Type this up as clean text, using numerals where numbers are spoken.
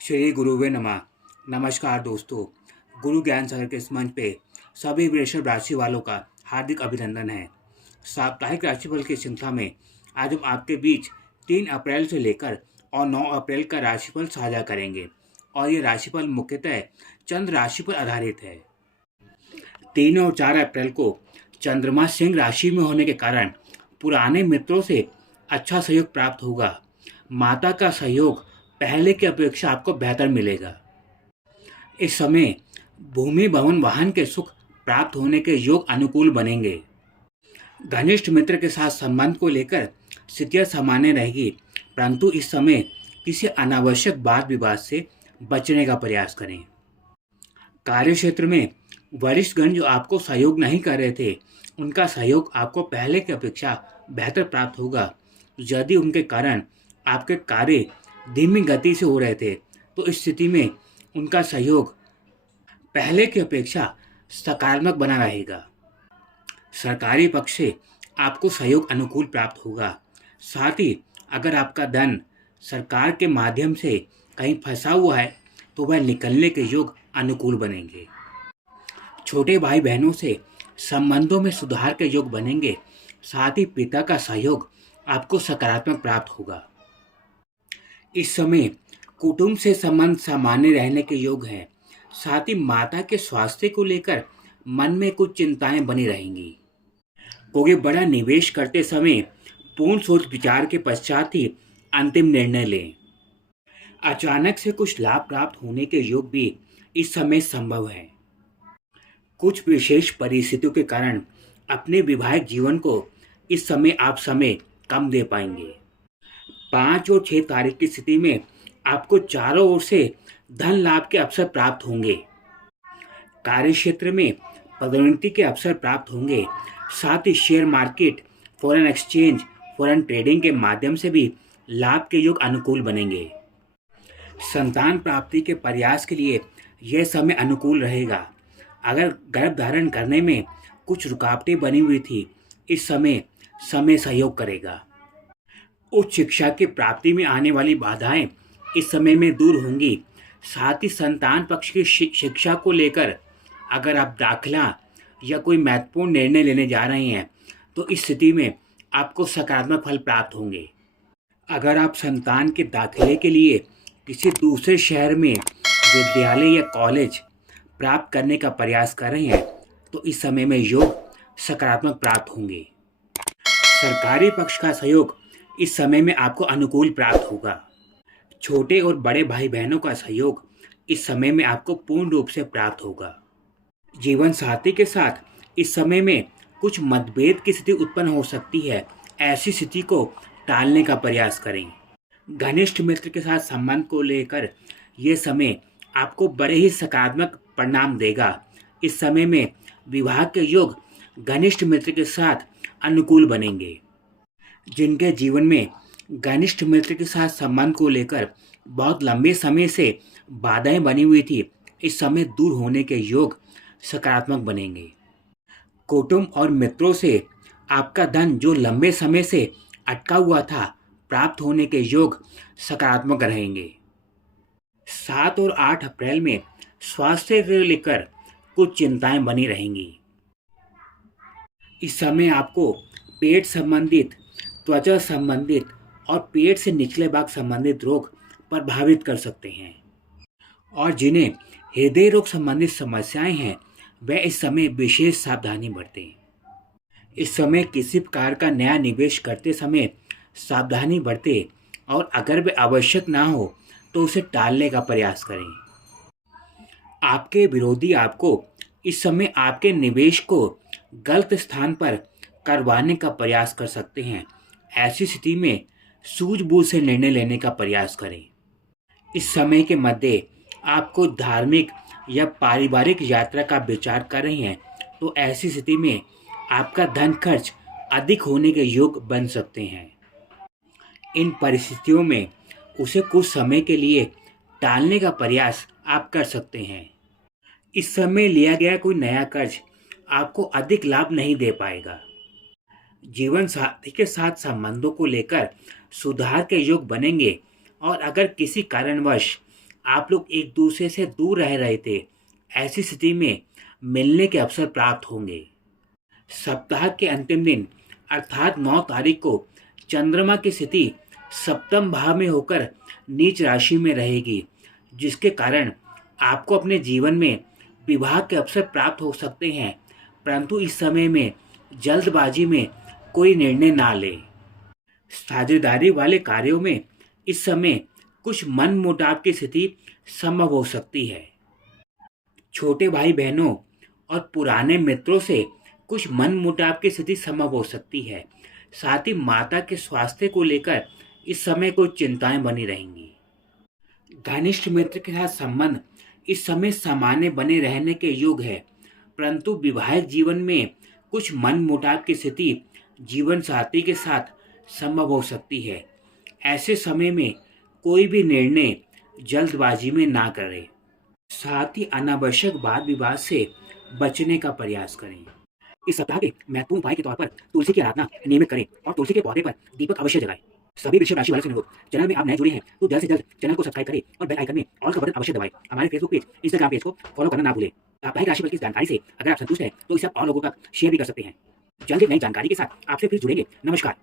श्री गुरुवे नमः। नमस्कार दोस्तों, गुरु ज्ञान सागर के इस मंच पे सभी वृषभ राशि वालों का हार्दिक अभिनंदन है। साप्ताहिक राशिफल की श्रृंखला में आज हम आपके बीच 3 अप्रैल से लेकर और 9 अप्रैल का राशिफल साझा करेंगे और ये राशिफल मुख्यतः चंद्र राशि पर आधारित है। 3 और 4 अप्रैल को चंद्रमा सिंह राशि में होने के कारण पुराने मित्रों से अच्छा सहयोग प्राप्त होगा। माता का सहयोग पहले की अपेक्षा आपको बेहतर मिलेगा। इस समय भूमि भवन वाहन के सुख प्राप्त होने के योग अनुकूल बनेंगे। घनिष्ठ मित्र के साथ संबंध को लेकर स्थितियां सामान्य रहेगी, परंतु इस समय किसी अनावश्यक वाद विवाद से बचने का प्रयास करें। कार्य क्षेत्र में वरिष्ठगण जो आपको सहयोग नहीं कर रहे थे, उनका सहयोग आपको पहले की अपेक्षा बेहतर प्राप्त होगा। यदि उनके कारण आपके कार्य धीमी गति से हो रहे थे, तो इस स्थिति में उनका सहयोग पहले की अपेक्षा सकारात्मक बना रहेगा। सरकारी पक्ष से आपको सहयोग अनुकूल प्राप्त होगा। साथ ही अगर आपका धन सरकार के माध्यम से कहीं फंसा हुआ है, तो वह निकलने के योग अनुकूल बनेंगे। छोटे भाई बहनों से संबंधों में सुधार के योग बनेंगे। साथ ही पिता का सहयोग आपको सकारात्मक प्राप्त होगा। इस समय कुटुंब से संबंध सामान्य रहने के योग हैं। साथ ही माता के स्वास्थ्य को लेकर मन में कुछ चिंताएं बनी रहेंगी। कोई बड़ा निवेश करते समय पूर्ण सोच विचार के पश्चात ही अंतिम निर्णय लें। अचानक से कुछ लाभ प्राप्त होने के योग भी इस समय संभव है। कुछ विशेष परिस्थितियों के कारण अपने वैवाहिक जीवन को इस समय आप समय कम दे पाएंगे। 5 और 6 तारीख की स्थिति में आपको चारों ओर से धन लाभ के अवसर प्राप्त होंगे। कार्य क्षेत्र में पदोन्नति के अवसर प्राप्त होंगे। साथ ही share market, foreign exchange, foreign trading के माध्यम से भी लाभ के योग अनुकूल बनेंगे। संतान प्राप्ति के प्रयास के लिए यह समय अनुकूल रहेगा। अगर गर्भ धारण करने में कुछ रुकावटें बनी हुई थी, इस समय सहयोग करेगा। उच्च शिक्षा की प्राप्ति में आने वाली बाधाएं इस समय में दूर होंगी। साथ ही संतान पक्ष की शिक्षा को लेकर अगर आप दाखिला या कोई महत्वपूर्ण निर्णय लेने जा रहे हैं, तो इस स्थिति में आपको सकारात्मक फल प्राप्त होंगे। अगर आप संतान के दाखिले के लिए किसी दूसरे शहर में विद्यालय या कॉलेज प्राप्त करने का प्रयास कर रहे हैं, तो इस समय में योग सकारात्मक प्राप्त होंगे। सरकारी पक्ष का सहयोग इस समय में आपको अनुकूल प्राप्त होगा। छोटे और बड़े भाई बहनों का सहयोग इस समय में आपको पूर्ण रूप से प्राप्त होगा। जीवन साथी के साथ इस समय में कुछ मतभेद की स्थिति उत्पन्न हो सकती है। ऐसी स्थिति को टालने का प्रयास करें। घनिष्ठ मित्र के साथ संबंध को लेकर यह समय आपको बड़े ही सकारात्मक परिणाम देगा। इस समय में विवाह के योग घनिष्ठ मित्र के साथ अनुकूल बनेंगे। जिनके जीवन में घनिष्ठ मित्र के साथ संबंध को लेकर बहुत लंबे समय से बाधाएं बनी हुई थी, इस समय दूर होने के योग सकारात्मक बनेंगे। कुटुंब और मित्रों से आपका धन जो लंबे समय से अटका हुआ था, प्राप्त होने के योग सकारात्मक रहेंगे। 7 और 8 अप्रैल में स्वास्थ्य को लेकर कुछ चिंताएं बनी रहेंगी। इस समय आपको पेट संबंधित, त्वचा संबंधित और पेट से निचले भाग संबंधित रोग प्रभावित कर सकते हैं। और जिन्हें हृदय रोग संबंधित समस्याएं हैं, वह इस समय विशेष सावधानी बरतें। इस समय किसी प्रकार का नया निवेश करते समय सावधानी बरतें और अगर वह आवश्यक ना हो तो उसे टालने का प्रयास करें। आपके विरोधी आपको इस समय आपके निवेश को गलत स्थान पर करवाने का प्रयास कर सकते हैं। ऐसी स्थिति में सूझबूझ से निर्णय लेने का प्रयास करें। इस समय के मध्य आपको धार्मिक या पारिवारिक यात्रा का विचार कर रहे हैं, तो ऐसी स्थिति में आपका धन खर्च अधिक होने के योग बन सकते हैं। इन परिस्थितियों में उसे कुछ समय के लिए टालने का प्रयास आप कर सकते हैं। इस समय लिया गया कोई नया कर्ज आपको अधिक लाभ नहीं दे पाएगा। जीवन साथी के साथ संबंधों को लेकर सुधार के योग बनेंगे और अगर किसी कारणवश आप लोग एक दूसरे से दूर रह रहे थे, ऐसी स्थिति में मिलने के अवसर प्राप्त होंगे। सप्ताह के अंतिम दिन अर्थात 9 तारीख को चंद्रमा की स्थिति सप्तम भाव में होकर नीच राशि में रहेगी, जिसके कारण आपको अपने जीवन में विवाह के अवसर प्राप्त हो सकते हैं, परंतु इस समय में जल्दबाजी में कोई निर्णय ना लें। साझेदारी वाले कार्यों में इस समय कुछ मन मुटाव की स्थिति संभव हो सकती है। छोटे भाई बहनों और पुराने मित्रों से कुछ मन मुटाव की स्थिति संभव हो सकती है। साथ ही माता के स्वास्थ्य को लेकर इस समय कुछ चिंताएं बनी रहेंगी। घनिष्ठ मित्र के साथ संबंध इस समय सामान्य बने रहने के योग है, परंतु वैवाहिक जीवन में कुछ मन मुटाव की स्थिति जीवन साथी के साथ संभव हो सकती है। ऐसे समय में कोई भी निर्णय जल्दबाजी में ना करें। साथ ही अनावश्यक वाद विवाद से बचने का प्रयास करें। इस सप्ताह के महत्वपूर्ण उपाय के तौर पर तुलसी की आराधना नियमित करें और तुलसी के पौधे पर दीपक अवश्य जलाएं। सभी वृश्चिक राशि वाले सुनो, चैनल में आप नए जुड़े हैं तो जल्द से जल्द चैनल को सब्सक्राइब करें और बेल आइकन में ऑल का बटन अवश्य दबाएं। हमारे फेसबुक पेज, इंस्टाग्राम पेज को फॉलो करना ना भूलें। साप्ताहिक राशिफल की जानकारी से अगर आप संतुष्ट हैं तो इसे आप और लोगों तक शेयर भी कर सकते हैं। जल्द एक नई जानकारी के साथ आपसे फिर जुड़ेंगे। नमस्कार।